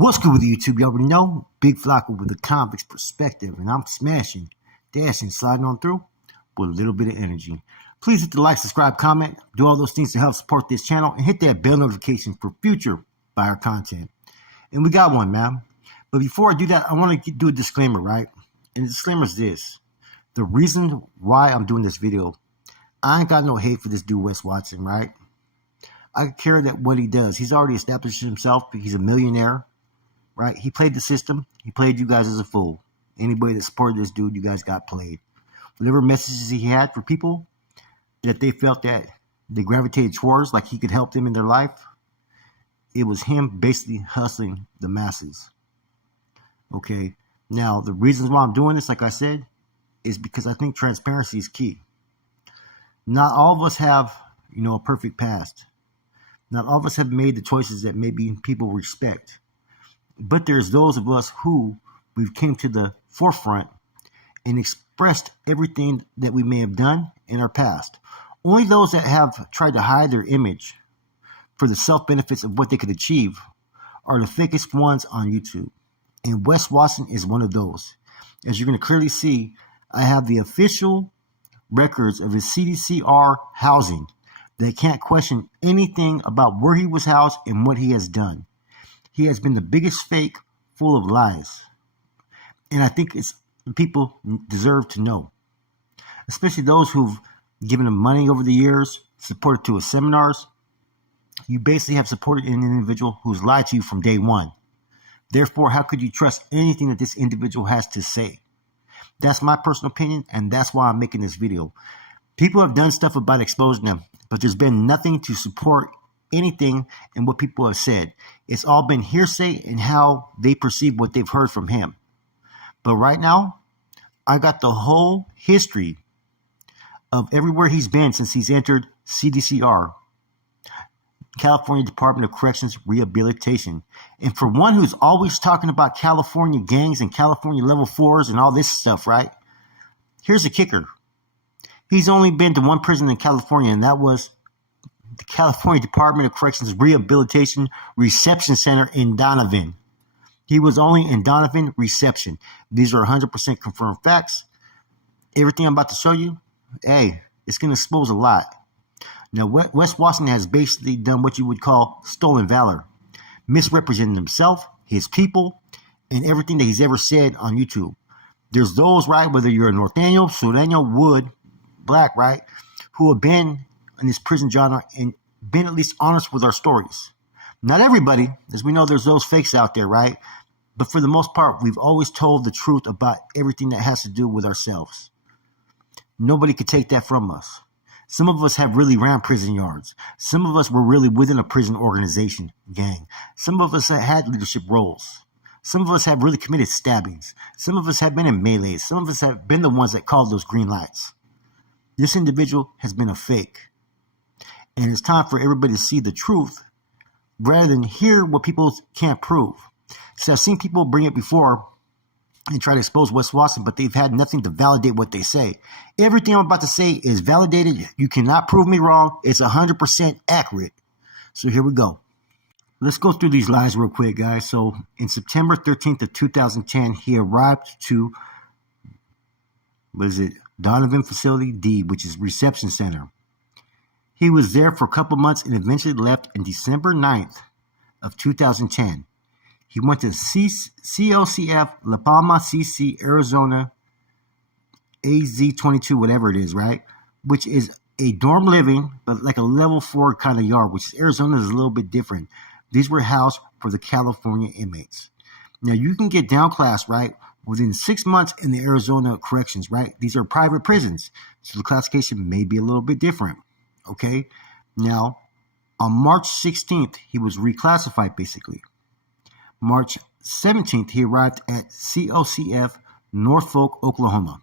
What's good with YouTube? You already know. Big Flocka with a convict's perspective, and I'm smashing, dashing, sliding on through with a little bit of energy. Please hit the like, subscribe, comment, do all those things to help support this channel, and hit that bell notification for future buyer content. And we got one, man. But before I do that, I want to do a disclaimer, right? And the disclaimer is this. The reason why I'm doing this video, I ain't got no hate for this dude, Wes Watson, right? I care that what he does. He's already established himself. He's a millionaire, right? He played the system. He played you guys as a fool. Anybody that supported this dude, you guys got played. Whatever messages he had for people that they felt that they gravitated towards, like he could help them in their life, it was him basically hustling the masses. Okay? Now, the reasons why I'm doing this, like I said, is because I think transparency is key. Not all of us have, a perfect past. Not all of us have made the choices that maybe people respect. But there's those of us who we've came to the forefront and expressed everything that we may have done in our past. Only those that have tried to hide their image for the self-benefits of what they could achieve are the fakest ones on YouTube. And Wes Watson is one of those. As you're going to clearly see, I have the official records of his Cdcr housing. They can't question anything about where he was housed and what he has done. He has been the biggest fake full of lies. And I think it's people deserve to know. Especially those who've given him money over the years, supported to his seminars. You basically have supported an individual who's lied to you from day one. Therefore, how could you trust anything that this individual has to say? That's my personal opinion, and that's why I'm making this video. People have done stuff about exposing them, but there's been nothing to support anything in what people have said. It's all been hearsay and how they perceive what they've heard from him. But right now, I got the whole history of everywhere he's been since he's entered Cdcr, California Department of Corrections Rehabilitation. And for one who's always talking about California gangs and California level 4s and all this stuff, right? Here's the kicker. He's only been to one prison in California, and that was the California Department of Corrections Rehabilitation Reception Center in Donovan. He was only in Donovan Reception. These are 100% confirmed facts. Everything I'm about to show you, hey, it's going to expose a lot. Now, Wes Watson has basically done what you would call stolen valor, misrepresenting himself, his people, and everything that he's ever said on YouTube. There's those, right, whether you're a Norteño, Sureño, Wood, Black, right, who have been in this prison genre and been at least honest with our stories. Not everybody, as we know, there's those fakes out there, right? But for the most part, we've always told the truth about everything that has to do with ourselves. Nobody could take that from us. Some of us have really ran prison yards. Some of us were really within a prison organization, gang. Some of us have had leadership roles. Some of us have really committed stabbings. Some of us have been in melees. Some of us have been the ones that called those green lights. This individual has been a fake. And it's time for everybody to see the truth rather than hear what people can't prove. So I've seen people bring it before and try to expose Wes Watson, but they've had nothing to validate what they say. Everything I'm about to say is validated. You cannot prove me wrong. It's 100% accurate. So here we go. Let's go through these lies real quick, guys. So in September 13th of 2010, he arrived to, Donovan Facility D, which is Reception Center. He was there for a couple months and eventually left on December 9th of 2010. He went to COCF La Palma, CC, Arizona, AZ22, whatever it is, right? Which is a dorm living, but like a level 4 kind of yard, which Arizona is a little bit different. These were housed for the California inmates. Now, you can get downclassed, right, within 6 months in the Arizona corrections, right? These are private prisons, so the classification may be a little bit different, okay? Now, on March 16th, he was reclassified, basically. March 17th, he arrived at COCF Norfolk, Oklahoma.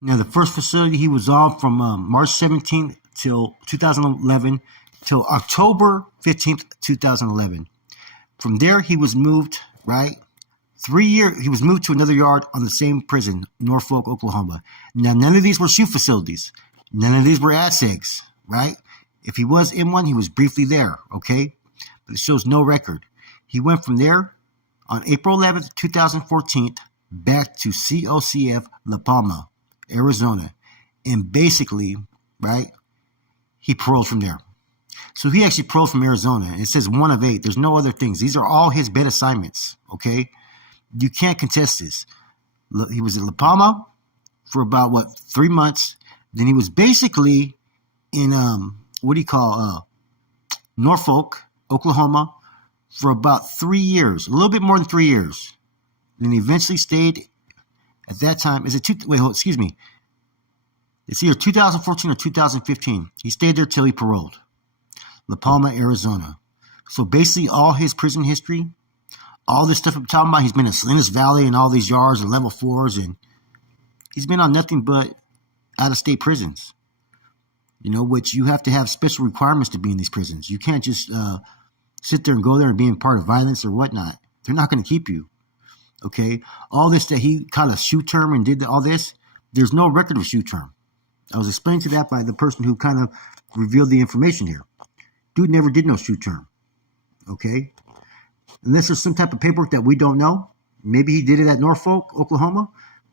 Now, the first facility he was on from March 17th till 2011 till October 15th, 2011. From there, he was moved, right? He was moved to another yard on the same prison, Norfolk, Oklahoma. Now, none of these were shoe facilities. None of these were AdSegs, right? If he was in one, he was briefly there, okay? but it shows no record. He went from there on April 11th, 2014, back to COCF La Palma, Arizona. And basically, right, he paroled from there. So he actually paroled from Arizona. It says 1 of 8. There's no other things. These are all his bed assignments, okay? You can't contest this. He was in La Palma for about, 3 months. Then he was basically in, Norfolk, Oklahoma, for about 3 years, a little bit more than 3 years. Then he eventually stayed at that time. It's either 2014 or 2015. He stayed there till he paroled. La Palma, Arizona. So basically all his prison history, all this stuff I'm talking about, he's been in Salinas Valley and all these yards and level 4s, and he's been on nothing but out-of-state prisons. You know, which you have to have special requirements to be in these prisons. You can't just sit there and go there and being part of violence or whatnot. They're not going to keep you. Okay? All this that he caught a shoe term and did all this, there's no record of shoe term. I was explained to that by the person who kind of revealed the information here. Dude never did no shoe term. Okay? Unless there's some type of paperwork that we don't know. Maybe he did it at Norfolk, Oklahoma.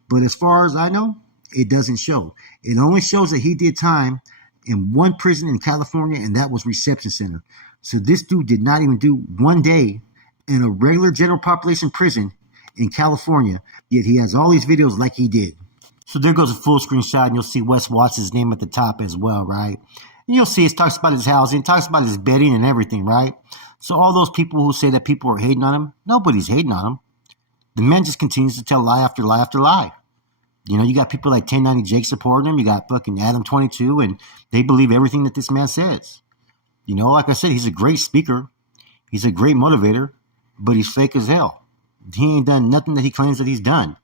But as far as I know, it doesn't show. It only shows that he did time in one prison in California, and that was reception center. So this dude did not even do 1 day in a regular general population prison in California, yet he has all these videos like he did. So there goes a full screenshot, and you'll see Wes Watson's name at the top as well, right? And you'll see it talks about his housing, talks about his bedding and everything, right? So all those people who say that people are hating on him, nobody's hating on him. The man just continues to tell lie after lie after lie. You know, you got people like 1090 Jake supporting him. You got fucking Adam 22, and they believe everything that this man says. You know, like I said, he's a great speaker. He's a great motivator, but he's fake as hell. He ain't done nothing that he claims that he's done.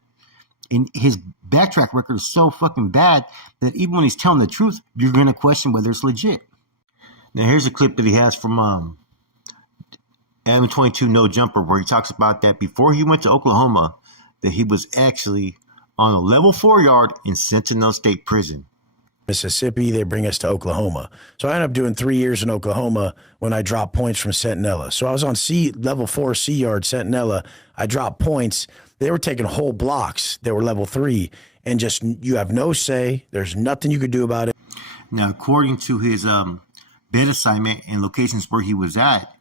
And his backtrack record is so fucking bad that even when he's telling the truth, you're going to question whether it's legit. Now, here's a clip that he has from Adam 22 No Jumper, where he talks about that before he went to Oklahoma, that he was actually on a level 4 yard in Sentinel State Prison. Mississippi, they bring us to Oklahoma. So I ended up doing 3 years in Oklahoma when I dropped points from Sentinella. So I was on level 4 C yard Sentinella. I dropped points. They were taking whole blocks that were level 3, and just you have no say. There's nothing you could do about it. Now, according to his bed assignment and locations where he was at,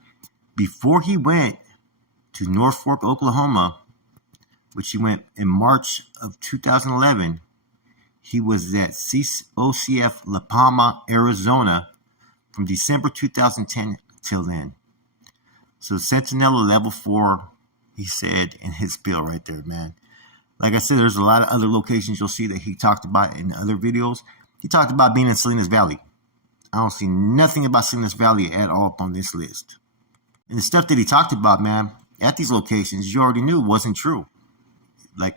before he went to Norfolk, Oklahoma, which he went in March of 2011, he was at COCF La Palma, Arizona from December 2010 till then. So Sentinella level 4, he said in his bill right there, man. Like I said, there's a lot of other locations you'll see that he talked about in other videos. He talked about being in Salinas Valley. I don't see nothing about Salinas Valley at all up on this list. And the stuff that he talked about, man, at these locations, you already knew wasn't true. Like,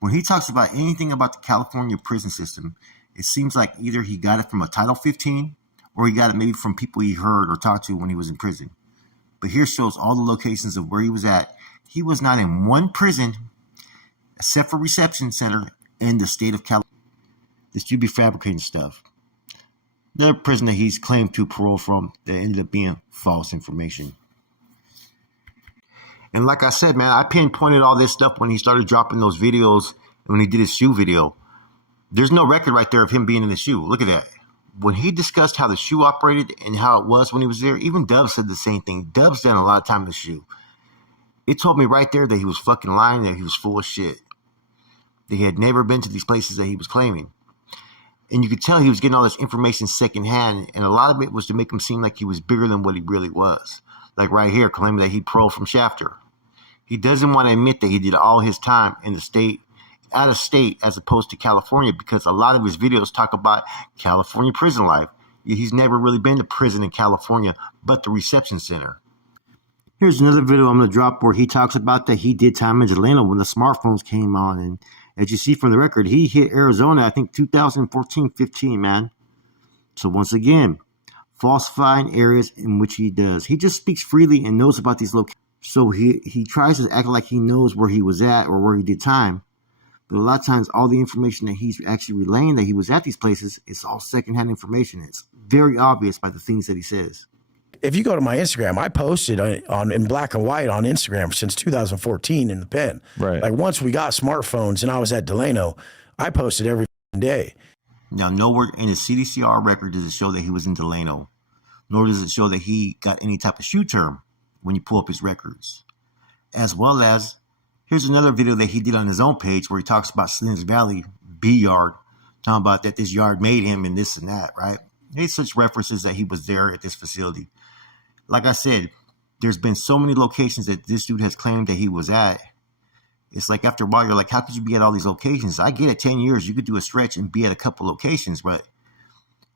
when he talks about anything about the California prison system, it seems like either he got it from a Title 15 or he got it maybe from people he heard or talked to when he was in prison. But here shows all the locations of where he was at. He was not in one prison except for reception center in the state of California. This should be fabricating stuff. Another prison that he's claimed to parole from that ended up being false information. And like I said, man, I pinpointed all this stuff when he started dropping those videos and when he did his shoe video. There's no record right there of him being in the shoe. Look at that. When he discussed how the shoe operated and how it was when he was there, even Dubs said the same thing. Dubs done a lot of time in the shoe. It told me right there that he was fucking lying, that he was full of shit. That he had never been to these places that he was claiming. And you could tell he was getting all this information secondhand, and a lot of it was to make him seem like he was bigger than what he really was. Like right here, claiming that he paroled from Shafter. He doesn't want to admit that he did all his time in the state, out of state, as opposed to California, because a lot of his videos talk about California prison life. He's never really been to prison in California, but the reception center. Here's another video I'm going to drop where he talks about that he did time in Atlanta when the smartphones came on. And as you see from the record, he hit Arizona, I think 2014-15, man. So once again, falsifying areas in which he does. He just speaks freely and knows about these locations. So he tries to act like he knows where he was at or where he did time. But a lot of times, all the information that he's actually relaying that he was at these places, it's all secondhand information. It's very obvious by the things that he says. If you go to my Instagram, I posted in black and white on Instagram since 2014 in the pen. Right. Like once we got smartphones and I was at Delano, I posted every day. Now, nowhere in the CDCR record does it show that he was in Delano, nor does it show that he got any type of shoe term when you pull up his records. As well as, here's another video that he did on his own page where he talks about Slim's Valley B yard, talking about that this yard made him and this and that, right? There's such references that he was there at this facility. Like I said, there's been so many locations that this dude has claimed that he was at. It's like after a while, you're like, how could you be at all these locations? I get it, 10 years, you could do a stretch and be at a couple locations, but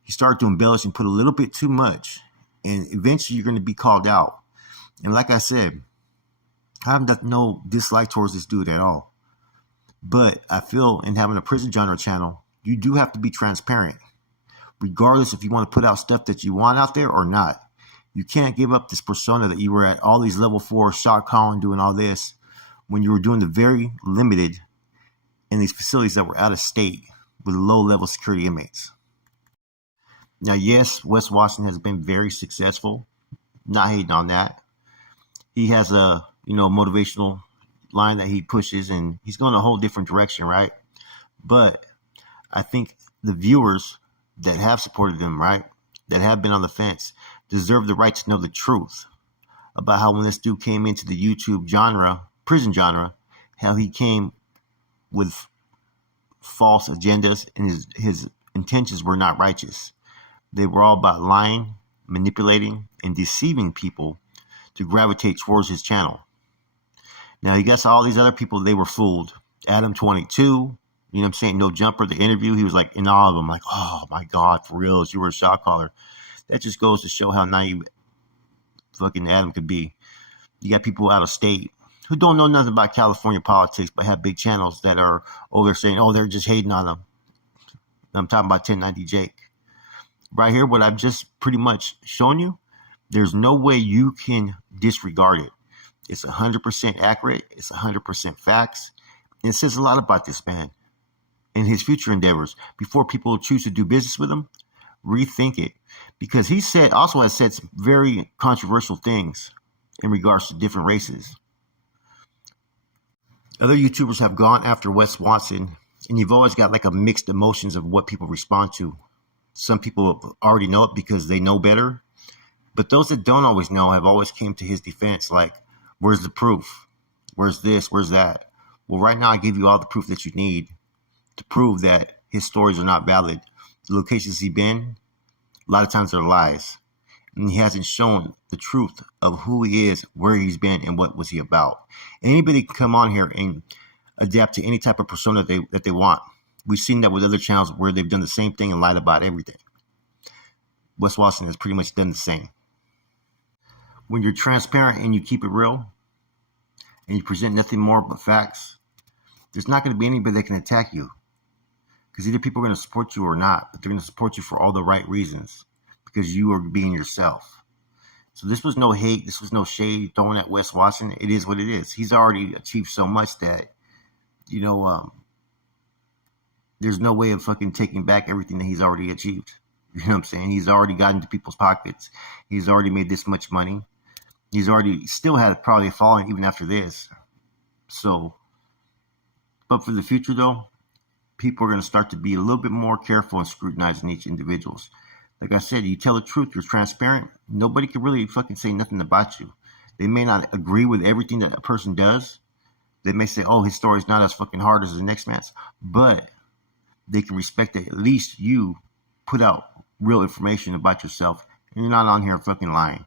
he started to embellish and put a little bit too much. And eventually you're going to be called out. And like I said, I have no dislike towards this dude at all. But I feel in having a prison genre channel, you do have to be transparent. Regardless if you want to put out stuff that you want out there or not. You can't give up this persona that you were at all these level 4 shot calling, doing all this, when you were doing the very limited in these facilities that were out of state with low level security inmates. Now, yes, Wes Watson has been very successful. Not hating on that. He has a, motivational line that he pushes and he's going a whole different direction, right? But I think the viewers that have supported him, right, that have been on the fence, deserve the right to know the truth about how when this dude came into the YouTube genre, prison genre, how he came with false agendas and his intentions were not righteous. They were all about lying, manipulating, and deceiving people to gravitate towards his channel. Now, he got all these other people, they were fooled. Adam 22, you know what I'm saying? No Jumper, the interview, he was like in awe of them, like, oh my God, for real, you were a shot caller. That just goes to show how naive fucking Adam could be. You got people out of state who don't know nothing about California politics, but have big channels that are over there saying, oh, they're just hating on them. I'm talking about 1090 Jake. Right here, what I've just pretty much shown you, there's no way you can disregard it. It's 100% accurate. It's 100% facts. And it says a lot about this man and his future endeavors. Before people choose to do business with him, rethink it. Because he also has said some very controversial things in regards to different races. Other YouTubers have gone after Wes Watson, and you've always got like a mixed emotions of what people respond to. Some people already know it because they know better. But those that don't always know have always came to his defense like, where's the proof? Where's this? Where's that? Well, right now I give you all the proof that you need to prove that his stories are not valid. The locations he's been, a lot of times they're lies. And he hasn't shown the truth of who he is, where he's been, and what was he about. Anybody can come on here and adapt to any type of persona that they want. We've seen that with other channels where they've done the same thing and lied about everything. Wes Watson has pretty much done the same. When you're transparent and you keep it real, and you present nothing more but facts, there's not going to be anybody that can attack you. Because either people are going to support you or not, but they're going to support you for all the right reasons. Because you are being yourself. So this was no hate. This was no shade thrown at Wes Watson. It is what it is. He's already achieved so much that, there's no way of fucking taking back everything that he's already achieved. You know what I'm saying? He's already gotten into people's pockets. He's already made this much money. He's already still had probably a following even after this. So, but for the future though, people are going to start to be a little bit more careful and scrutinizing each individuals. Like I said, you tell the truth, you're transparent. Nobody can really fucking say nothing about you. They may not agree with everything that a person does. They may say, oh, his story's not as fucking hard as the next man's. But they can respect that at least you put out real information about yourself. And you're not on here fucking lying.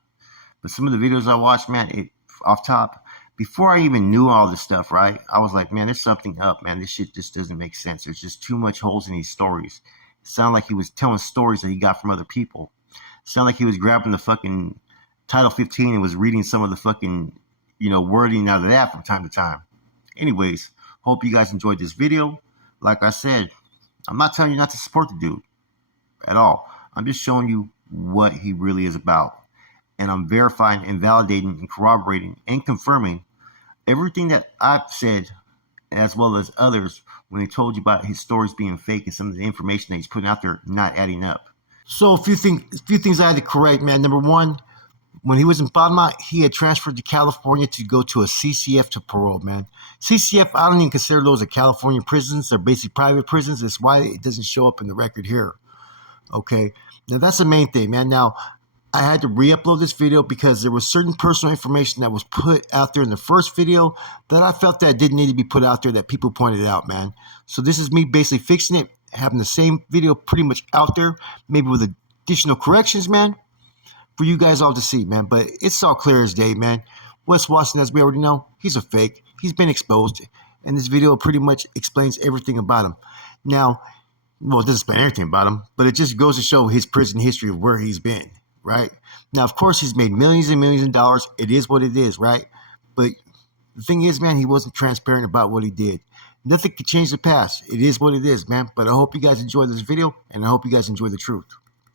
But some of the videos I watched, man, off top, before I even knew all this stuff, right? I was like, man, there's something up, man. This shit just doesn't make sense. There's just too much holes in these stories. It sounded like he was telling stories that he got from other people. It sounded like he was grabbing the fucking Title 15 and was reading some of the fucking, wording out of that from time to time. Anyways, hope you guys enjoyed this video. Like I said, I'm not telling you not to support the dude at all. I'm just showing you what he really is about. And I'm verifying and validating and corroborating and confirming everything that I've said, as well as others, when they told you about his stories being fake and some of the information that he's putting out there not adding up. So a few things I had to correct, man. Number one, when he was in Panama, he had transferred to California to go to a CCF to parole, man. CCF, I don't even consider those a California prisons. They're basically private prisons. That's why it doesn't show up in the record here. Okay. Now, that's the main thing, man. Now, I had to re-upload this video because there was certain personal information that was put out there in the first video that I felt that didn't need to be put out there that people pointed out, man. So this is me basically fixing it, having the same video pretty much out there, maybe with additional corrections, man, for you guys all to see, man. But it's all clear as day, man. Wes Watson, as we already know, he's a fake. He's been exposed, and this video pretty much explains everything about him. Now, well, it doesn't explain everything about him, but it just goes to show his prison history of where he's been. Right? Now, of course, he's made millions and millions of dollars. It is what it is, right? But the thing is, man, he wasn't transparent about what he did. Nothing could change the past. It is what it is, man. But I hope you guys enjoy this video, and I hope you guys enjoy the truth.